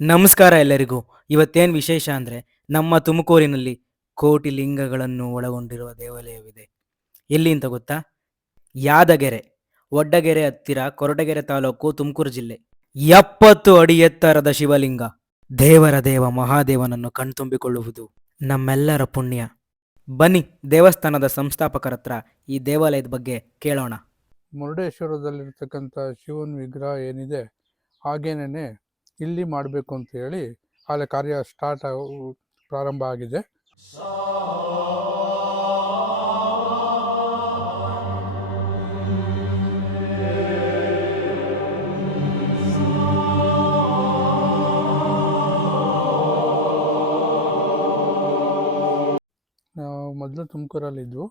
ನಮಸ್ಕಾರ ಎಲ್ಲರಿಗೂ. ಇವತ್ತೇನು ವಿಶೇಷ ಅಂದರೆ ನಮ್ಮ ತುಮಕೂರಿನಲ್ಲಿ ಕೋಟಿ ಲಿಂಗಗಳನ್ನು ಒಳಗೊಂಡಿರುವ ದೇವಾಲಯವಿದೆ. ಎಲ್ಲಿ ಅಂತ ಗೊತ್ತಾ? ಯಾದಗೆರೆ, ಒಡ್ಡಗೆರೆ ಹತ್ತಿರ ಕೊರಟಗೆರೆ ತಾಲೂಕು, ತುಮಕೂರು ಜಿಲ್ಲೆ. 70 ಅಡಿ ಎತ್ತರದ ಶಿವಲಿಂಗ. ದೇವರ ದೇವ ಮಹಾದೇವನನ್ನು ಕಣ್ತುಂಬಿಕೊಳ್ಳುವುದು ನಮ್ಮೆಲ್ಲರ ಪುಣ್ಯ. ಬನ್ನಿ ದೇವಸ್ಥಾನದ ಸಂಸ್ಥಾಪಕರ ಹತ್ರ ಈ ದೇವಾಲಯದ ಬಗ್ಗೆ ಕೇಳೋಣ. ಮುರುಡೇಶ್ವರದಲ್ಲಿರ್ತಕ್ಕಂಥ ಶಿವನ ವಿಗ್ರಹ ಏನಿದೆ ಹಾಗೇನೇ ಇಲ್ಲಿ ಮಾಡಬೇಕು ಅಂತ ಹೇಳಿ ಅಲ್ಲಿ ಕಾರ್ಯ ಪ್ರಾರಂಭ ಆಗಿದೆ. ನಾವು ಮೊದಲು ತುಮಕೂರಲ್ಲಿದ್ವು,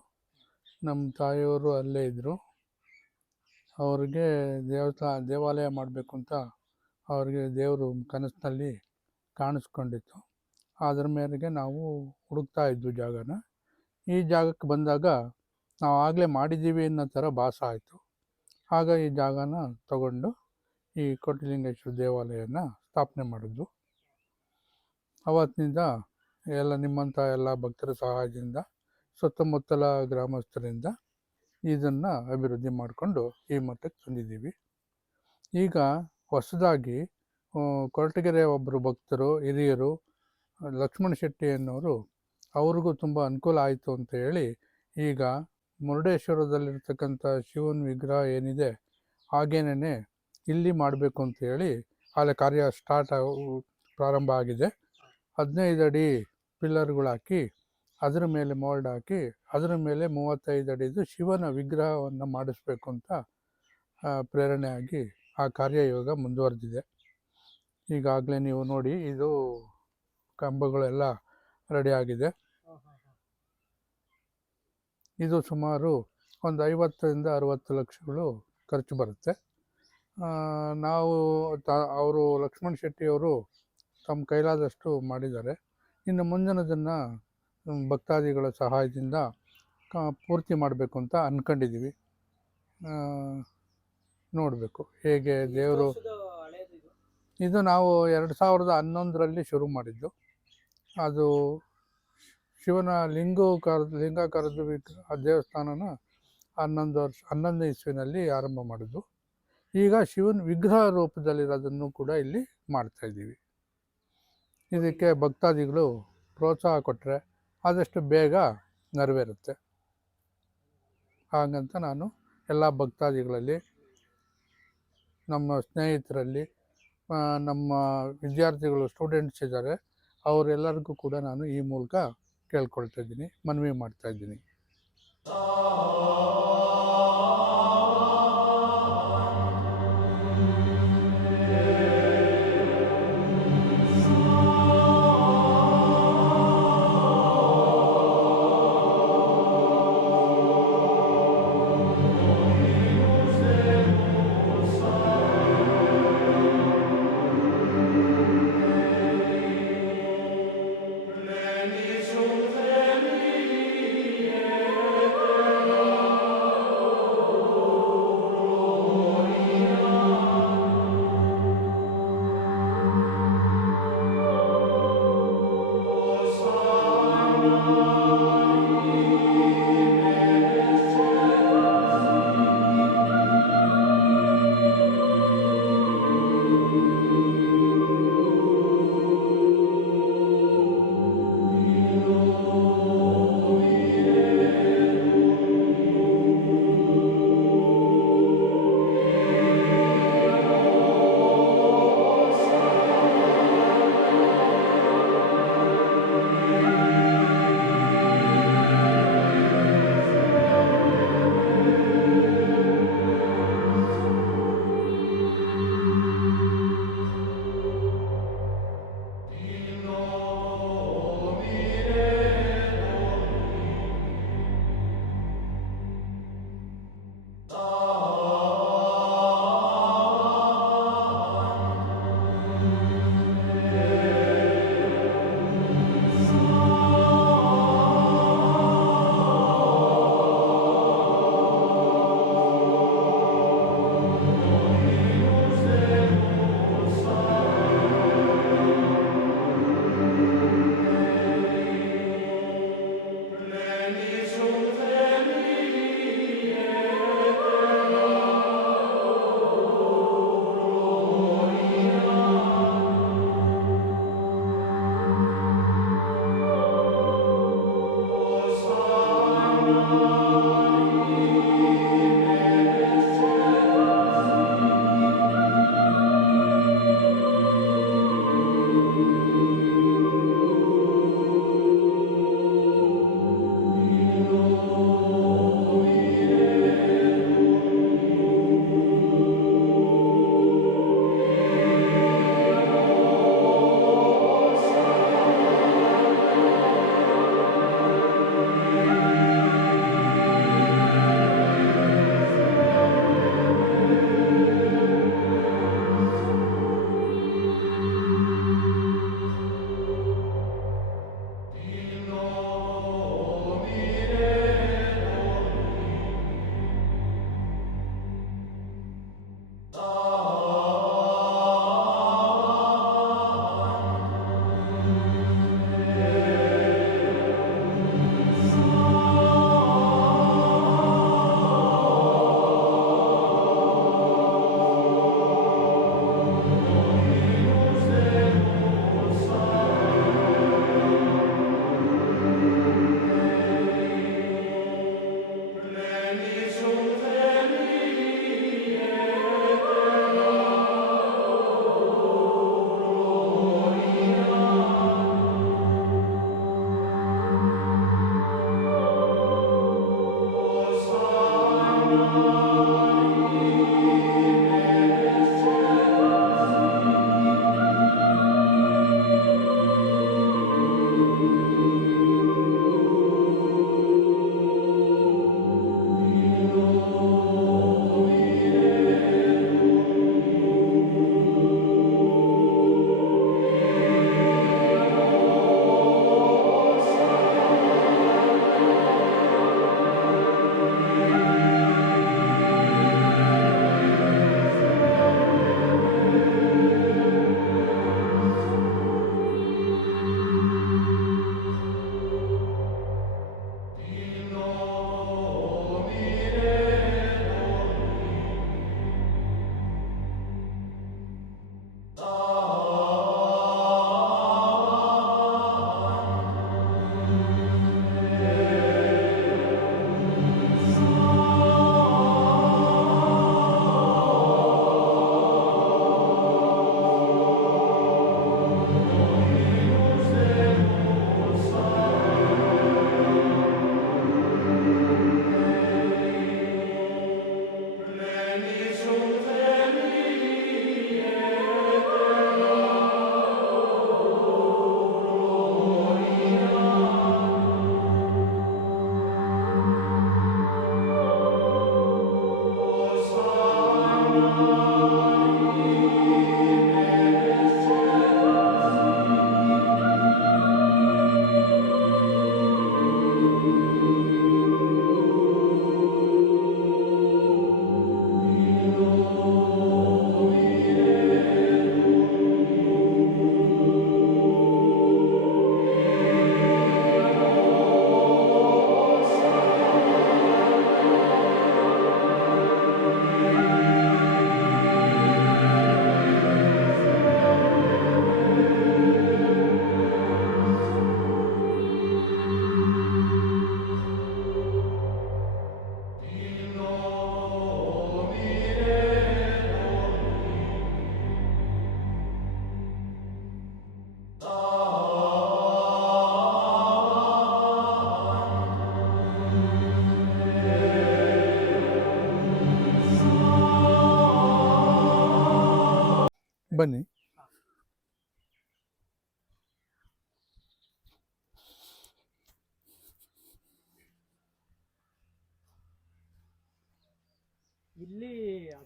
ನಮ್ಮ ತಾಯಿಯವರು ಅಲ್ಲೇ ಇದ್ದರು. ಅವ್ರಿಗೆ ದೇವಾಲಯ ಮಾಡಬೇಕು ಅಂತ ಅವ್ರಿಗೆ ದೇವರು ಕನಸಿನಲ್ಲಿ ಕಾಣಿಸ್ಕೊಂಡಿತ್ತು. ಅದರ ಮೇರೆಗೆ ನಾವು ಹುಡುಕ್ತಾ ಇದ್ವು ಜಾಗನ. ಈ ಜಾಗಕ್ಕೆ ಬಂದಾಗ ನಾವು ಆಗಲೇ ಮಾಡಿದ್ದೀವಿ ಅನ್ನೋ ಥರ ಭಾಸ ಆಯಿತು. ಆಗ ಈ ಜಾಗನ ತಗೊಂಡು ಈ ಕೋಟಿಲಿಂಗೇಶ್ವರ ದೇವಾಲಯನ ಸ್ಥಾಪನೆ ಮಾಡಿದ್ವು. ಅವತ್ತಿನಿಂದ ನಿಮ್ಮಂಥ ಎಲ್ಲ ಭಕ್ತರ ಸಹಾಯದಿಂದ, ಸುತ್ತಮುತ್ತಲ ಗ್ರಾಮಸ್ಥರಿಂದ ಇದನ್ನು ಅಭಿವೃದ್ಧಿ ಮಾಡಿಕೊಂಡು ಈ ಮಟ್ಟಕ್ಕೆ ತಂದಿದ್ದೀವಿ. ಈಗ ಹೊಸದಾಗಿ ಕೊರಟಗೆರೆ ಒಬ್ಬರು ಭಕ್ತರು, ಹಿರಿಯರು, ಲಕ್ಷ್ಮಣ ಶೆಟ್ಟಿ ಅನ್ನೋರು, ಅವ್ರಿಗೂ ತುಂಬ ಅನುಕೂಲ ಆಯಿತು ಅಂತ ಹೇಳಿ ಈಗ ಮುರುಡೇಶ್ವರದಲ್ಲಿರ್ತಕ್ಕಂಥ ಶಿವನ ವಿಗ್ರಹ ಏನಿದೆ ಹಾಗೇನೇ ಇಲ್ಲಿ ಮಾಡಬೇಕು ಅಂತ ಹೇಳಿ ಅಲ್ಲಿ ಕಾರ್ಯ ಪ್ರಾರಂಭ ಆಗಿದೆ. 15 ಅಡಿ ಪಿಲ್ಲರ್ಗಳು ಹಾಕಿ, ಅದರ ಮೇಲೆ ಮೋಲ್ಡ್ ಹಾಕಿ, ಅದರ ಮೇಲೆ 35 ಅಡಿದು ಶಿವನ ವಿಗ್ರಹವನ್ನು ಮಾಡಿಸ್ಬೇಕು ಅಂತ ಪ್ರೇರಣೆ ಆಗಿ ಆ ಕಾರ್ಯ ಇವಾಗ ಮುಂದುವರೆದಿದೆ. ಈಗಾಗಲೇ ನೀವು ನೋಡಿ, ಇದು ಕಂಬಗಳೆಲ್ಲ ರೆಡಿ ಆಗಿದೆ. ಇದು ಸುಮಾರು ಒಂದು 50ರಿಂದ 60 ಲಕ್ಷಗಳು ಖರ್ಚು ಬರುತ್ತೆ. ನಾವು ಅವರು ಲಕ್ಷ್ಮಣ ಶೆಟ್ಟಿಯವರು ತಮ್ಮ ಕೈಲಾದಷ್ಟು ಮಾಡಿದ್ದಾರೆ. ಇನ್ನು ಮುಂದಿನದನ್ನು ಭಕ್ತಾದಿಗಳ ಸಹಾಯದಿಂದ ಪೂರ್ತಿ ಮಾಡಬೇಕು ಅಂತ ಅಂದ್ಕೊಂಡಿದ್ದೀವಿ. ನೋಡಬೇಕು ಹೇಗೆ ದೇವರು. ಇದು ನಾವು 2011ರಲ್ಲಿ ಶುರು ಮಾಡಿದ್ದು. ಅದು ಶಿವನ ಲಿಂಗಾಕಾರದ ದೇವಸ್ಥಾನನ 11 ಇಸ್ವಿನಲ್ಲಿ ಆರಂಭ ಮಾಡಿದ್ದು. ಈಗ ಶಿವನ ವಿಗ್ರಹ ರೂಪದಲ್ಲಿರೋದನ್ನು ಕೂಡ ಇಲ್ಲಿ ಮಾಡ್ತಾಯಿದ್ದೀವಿ. ಇದಕ್ಕೆ ಭಕ್ತಾದಿಗಳು ಪ್ರೋತ್ಸಾಹ ಕೊಟ್ಟರೆ ಆದಷ್ಟು ಬೇಗ ನೆರವೇರುತ್ತೆ. ಹಾಗಂತ ನಾನು ಎಲ್ಲ ಭಕ್ತಾದಿಗಳಲ್ಲಿ, ನಮ್ಮ ಸ್ನೇಹಿತರಲ್ಲಿ, ನಮ್ಮ ವಿದ್ಯಾರ್ಥಿಗಳು, ಸ್ಟೂಡೆಂಟ್ಸ್ ಇದ್ದಾರೆ, ಅವರೆಲ್ಲರಿಗೂ ಕೂಡ ನಾನು ಈ ಮೂಲಕ ಕೇಳ್ಕೊಳ್ತಾ ಇದ್ದೀನಿ, ಮನವಿ ಮಾಡ್ತಾಯಿದ್ದೀನಿ.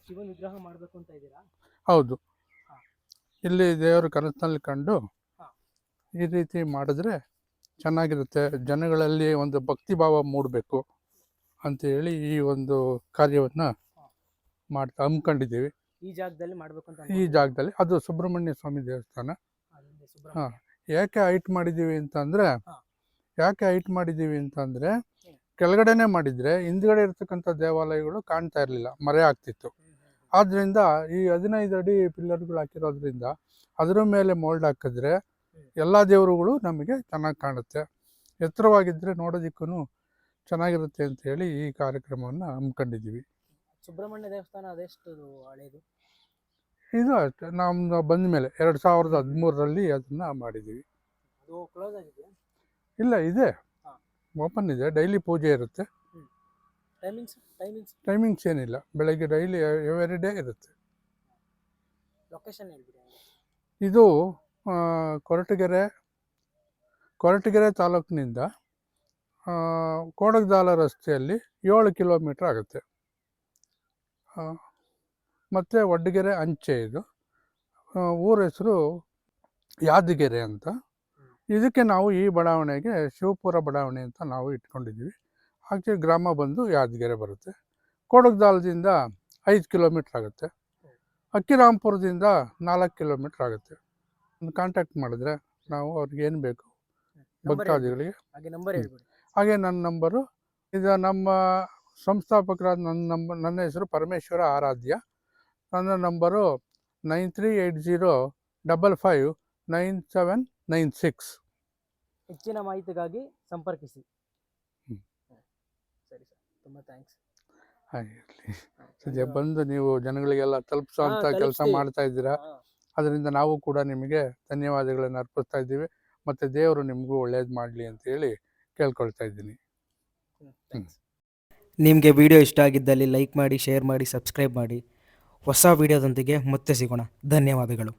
ಶಿವನ ವಿಗ್ರಹ ಮಾಡಬೇಕು ಅಂತ ಇದ್ದೀರಾ? ಹೌದು. ಹಾ. ಇಲ್ಲಿ ದೇವರು ಕನಸಿನಲ್ಲಿ ಕಂಡು ಹಾ. ಈ ರೀತಿ ಮಾಡಿದ್ರೆ ಚೆನ್ನಾಗಿರುತ್ತೆ, ಜನಗಳಲ್ಲಿ ಒಂದು ಭಕ್ತಿ ಭಾವ ಮೂಡಬೇಕು ಅಂತೇಳಿ ಈ ಒಂದು ಕಾರ್ಯವನ್ನು ಹಮ್ಮಿಕೊಂಡಿದ್ದೀವಿ. ಈ ಜಾಗದಲ್ಲಿ ಮಾಡಬೇಕು ಅಂತ ಈ ಜಾಗದಲ್ಲಿ ಅದು ಸುಬ್ರಹ್ಮಣ್ಯ ಸ್ವಾಮಿ ದೇವಸ್ಥಾನ. ಹಾಂ. ಯಾಕೆ ಹೈಟ್ ಮಾಡಿದ್ದೀವಿ ಅಂತಂದರೆ ಕೆಳಗಡೆನೆ ಮಾಡಿದರೆ ಹಿಂದ್ಗಡೆ ಇರ್ತಕ್ಕಂಥ ದೇವಾಲಯಗಳು ಕಾಣ್ತಾ ಇರಲಿಲ್ಲ, ಮರೆ ಆಗ್ತಿತ್ತು. ಆದ್ದರಿಂದ ಈ 15 ಅಡಿ ಪಿಲ್ಲರ್ಗಳು ಹಾಕಿರೋದ್ರಿಂದ ಅದರ ಮೇಲೆ ಮೋಲ್ಡ್ ಹಾಕಿದ್ರೆ ಎಲ್ಲ ದೇವರುಗಳು ನಮಗೆ ಚೆನ್ನಾಗಿ ಕಾಣುತ್ತೆ, ಎತ್ತರವಾಗಿದ್ದರೆ ನೋಡೋದಕ್ಕೂ ಚೆನ್ನಾಗಿರುತ್ತೆ ಅಂತೇಳಿ ಈ ಕಾರ್ಯಕ್ರಮವನ್ನು ಹಮ್ಮಿಕೊಂಡಿದ್ದೀವಿ. ಸುಬ್ರಹ್ಮಣ್ಯ ದೇವಸ್ಥಾನ ಅದೆಷ್ಟು ಹಳೇದು? ಇದು ಅಷ್ಟೇ, ನಾವು ಬಂದ ಮೇಲೆ 2013ರಲ್ಲಿ ಅದನ್ನು ಮಾಡಿದ್ದೀವಿ. ಅದು ಕ್ಲೋಸ್ ಆಗಿದೆಯಾ? ಇಲ್ಲ, ಇದೆ, ಹಾಂ, ಓಪನ್ ಇದೆ, ಡೈಲಿ ಪೂಜೆ ಇರುತ್ತೆ. ಟೈಮಿಂಗ್ಸ್ ಏನಿಲ್ಲ, ಬೆಳಗ್ಗೆ ಡೈಲಿ ಎವ್ರಿ ಡೇ ಇರುತ್ತೆ. ಲೊಕೇಶನ್ ಹೇಳ್ಬಿಡಿ. ಇದು ಕೊರಟಗೆರೆ ತಾಲೂಕಿನಿಂದ ಕೋಡಗದಾಲ ರಸ್ತೆಯಲ್ಲಿ 7 ಕಿಲೋಮೀಟ್ರ್ ಆಗುತ್ತೆ. ಮತ್ತು ವಡ್ಡಗೆರೆ ಅಂಚೆ ಇದು. ಊರ ಹೆಸರು ಯಾದಗೆರೆ ಅಂತ. ಇದಕ್ಕೆ ನಾವು ಈ ಬಡಾವಣೆಗೆ ಶಿವಪುರ ಬಡಾವಣೆ ಅಂತ ನಾವು ಇಟ್ಕೊಂಡಿದ್ದೀವಿ. ಆಕ್ಚುಲಿ ಗ್ರಾಮ ಬಂದು ಯಾದಗೆರೆ ಬರುತ್ತೆ. ಕೋಡಗದಾಲದಿಂದ 5 ಕಿಲೋಮೀಟ್ರ್ ಆಗುತ್ತೆ. ಅಕ್ಕಿರಾಂಪುರದಿಂದ 4 ಕಿಲೋಮೀಟ್ರ್ ಆಗುತ್ತೆ. ಒಂದು ಕಾಂಟ್ಯಾಕ್ಟ್ ಮಾಡಿದ್ರೆ ನಾವು ಅವ್ರಿಗೆ ಏನು ಬೇಕು ಭಕ್ತಾದಿಗಳಿಗೆ. ಹಾಗೆ ನನ್ನ ನಂಬರು ಇದು, ನಮ್ಮ ಸಂಸ್ಥಾಪಕರಾದ ನನ್ನ ಹೆಸರು ಪರಮೇಶ್ವರ ಆರಾಧ್ಯ. ನನ್ನ ನಂಬರು 9380559796. ಹೆಚ್ಚಿನ ಮಾಹಿತಿಗಾಗಿ ಸಂಪರ್ಕಿಸಿ. ಸರಿ ಸರ್, ತುಂಬ ಥ್ಯಾಂಕ್ಸ್. ಹಾಗೆ ಸದ್ಯ ಬಂದು ನೀವು ಜನಗಳಿಗೆಲ್ಲ ತಲುಪಿಸೋಂಥ ಕೆಲಸ ಮಾಡ್ತಾ ಇದ್ದೀರಾ. ಅದರಿಂದ ನಾವು ಕೂಡ ನಿಮಗೆ ಧನ್ಯವಾದಗಳನ್ನು ಅರ್ಪಿಸ್ತಾ ಇದ್ದೀವಿ. ಮತ್ತು ದೇವರು ನಿಮಗೂ ಒಳ್ಳೇದು ಮಾಡಲಿ ಅಂತೇಳಿ ಕೇಳ್ಕೊಳ್ತಾ ಇದ್ದೀನಿ. ನಿಮಗೆ ವಿಡಿಯೋ ಇಷ್ಟ ಆಗಿದ್ದಲ್ಲಿ ಲೈಕ್ ಮಾಡಿ, ಶೇರ್ ಮಾಡಿ, ಸಬ್ಸ್ಕ್ರೈಬ್ ಮಾಡಿ. ಹೊಸ ವಿಡಿಯೋದೊಂದಿಗೆ ಮತ್ತೆ ಸಿಗೋಣ. ಧನ್ಯವಾದಗಳು.